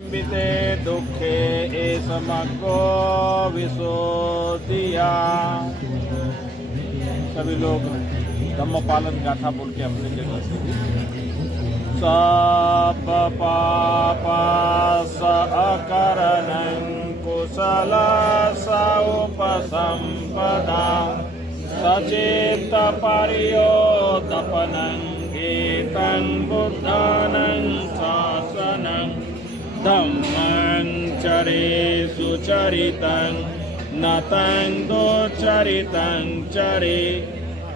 बिते दुखे ए समग्रो विशोदिया। सभी लोग धम्म पालन गाथा बोल के अपने जगह से सब पापा स अकरणं कुशल स उपसंपदा सचेत परियोदपनं गीतं बुद्धानं शासनं धम्मं चरे सुचरितं नतं दोचरितं चरे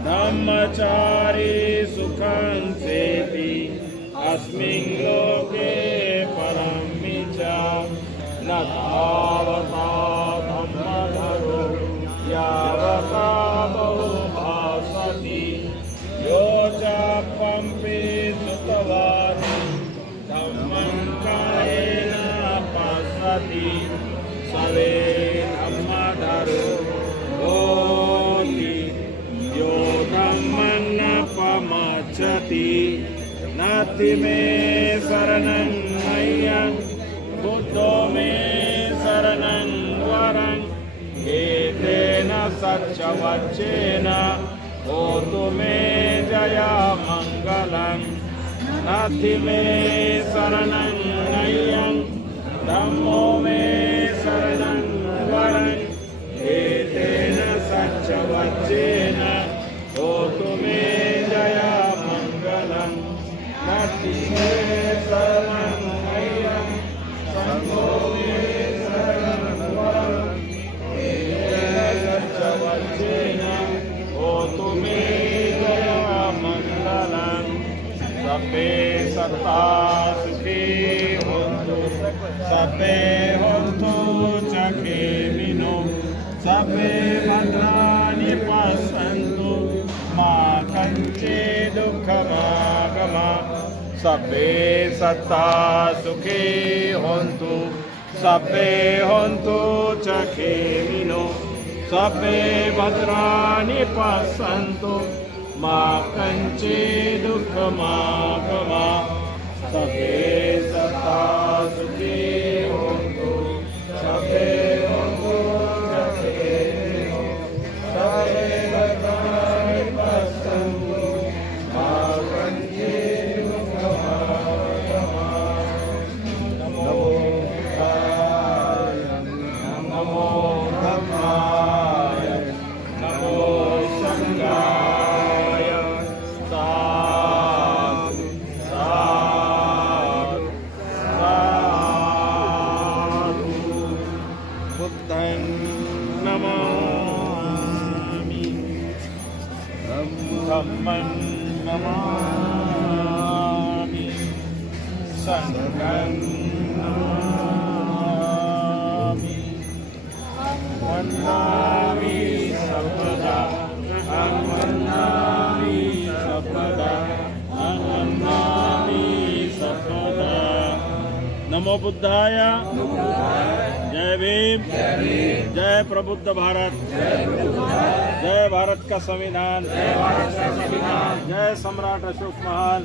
धम्मचारी सुखं सेति अस्मिन् लोके परमिचा न तावता धम्मधरो यावता बहुभासति यो चापम्पि सुतवानि धम्मं कायेन पश्यति सवे धम्मधरो होति यो धम्मं न पमच्छति नास्ति मे शरणं मह्यं बुद्धो मे शरणं वरं एतेन सच्चवच्चेन होतु मे जयमङ्गलं नास्ति मे शरणं मह्यं धम्मो मे शरणं वरं एतेन सच्चवच्चेन होतु मे जयमङ्गलं नास्ति मे शरणं मह्यं धम्मो मे शरणं वरं एतेन सच्चवच्चेन होतु मे जयमङ्गलं सभ्ये सत्ता सुखी होन्तु सभ्ये होन्तु सुखिनो सभ्ये भद्राणि पश्यन्तु मा कञ्चित् दुःखमागमः सभ्ये सत्ता सुखी होन्तु सभ्ये होन्तु सुखिनो सभ्ये भद्राणि पश्यन्तु मा कञ्चित् दुःखमागमः सभ्ये सत्ता सुखी होन्तु सभ्ये होन्तु सुखिनो सभ्ये भद्राणि पश्यन्तु मा कञ्चित् दुःखमागमः नमो बुद्धाय नमो धम्माय नमो संघाय साधु साधु साधु बुद्धं नमामि धम्मं नमामि संघं नमामि वन्दामि सर्वदा वन्दामि सर्वदा वन्दामि सर्वदा। नमो बुद्धाय जय भीम जय प्रबुद्ध भारत जय भारत का संविधान जय सम्राट अशोक महान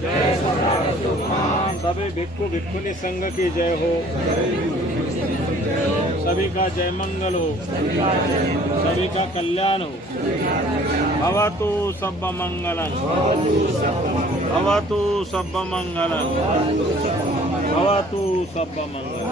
सभी भिक्खु भिक्खुनी संघ की जय हो सभी का जय मंगल हो सभी का कल्याण हो भवतु सब मंगलं भवतु सब मंगलं भवतु सब मंगलं।